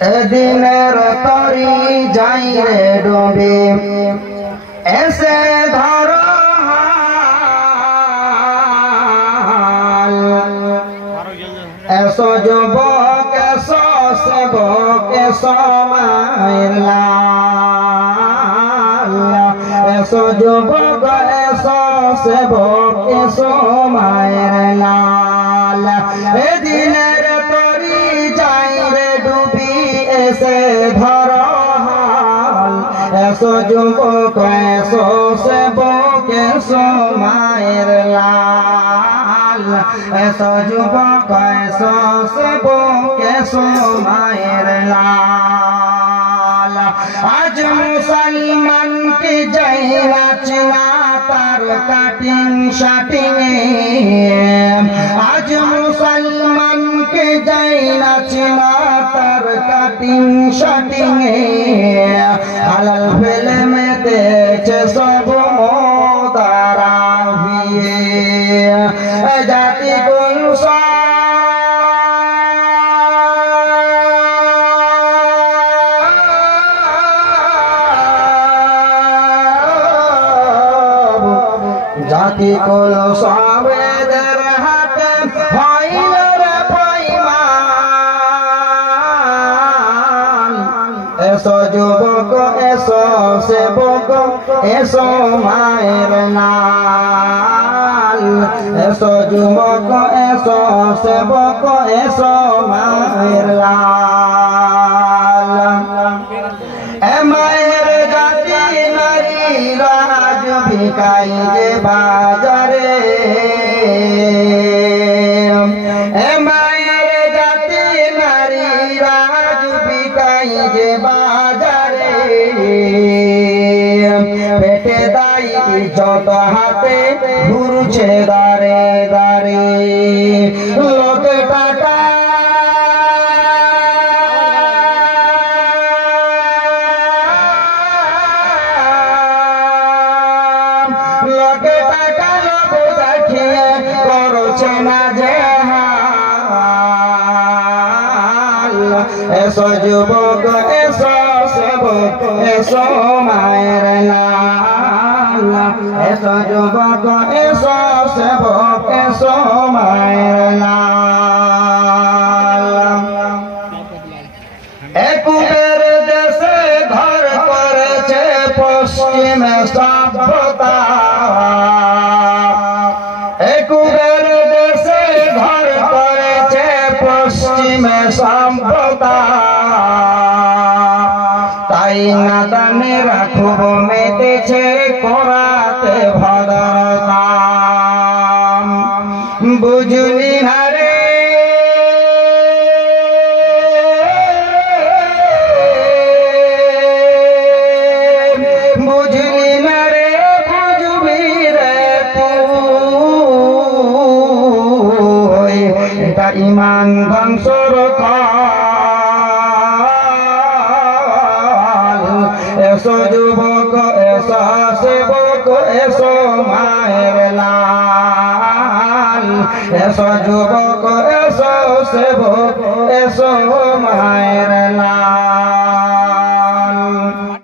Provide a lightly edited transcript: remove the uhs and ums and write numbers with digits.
দিনের তরি যাই রে ডুবে এসে ধরো হাল এসো যুবক এসো সেবক এসো মায়ের লাল এসো যুবক এসো সেবক এসো মায়ের লাল দিনের তরি যাই রে ডুবি এসে ধরো হাল এসো যুবক এসো সেবক এসো মায়ের লাল এসো যুবক এসো সেবক এসো মায়ের লাল আজ মুসলমান কি যাই নাচনা তার কাটিং শাটিং আজ মুসলমান কে যাই নাচনা তার কাটিং শাটিং হালাল ফেলে মেতেছে সব মোদারা ভিয়ে জাতি কোন জাতি কোন সবেদের হাতে হইল রে পয়মান এসো যুবক এসো সেবক এসো মায়ের লাল এসো যুবক এসো সেবক এসো মায়ের লাল এ মায়ের জাতি নারী রাজ ভিকাই যে বাজারে এ মায়ের জাতি নারী রাজ ভিকাই যে বাজারে পেটে দাই যত হাতে ঘুরছে দারে দারে লোকে টাকা লোকে টাকা লোক দেখিয়ে করছে না যে হাল এসো যুবক এসো সেবক এসো মায়ের লাল এসো যুবক এসো সেবক এসো মায়ের লাল একুবের দেশে ঘর করেছে পশ্চিমে সভ্যতা একুবের দেশে ঘর করেছে পশ্চিমে সভ্যতা তাই নাদানেরা খুব মেতেছে করাতে ভদ্রতা বুঝলি না রে বুঝলি না রে বুঝবি রে তুই এটা ইমান ধ্বংসর কাল এসো যুবক এসো সেবক এসো মায়ের লাল এসো যুবক এসো সেবক এসো মায়ের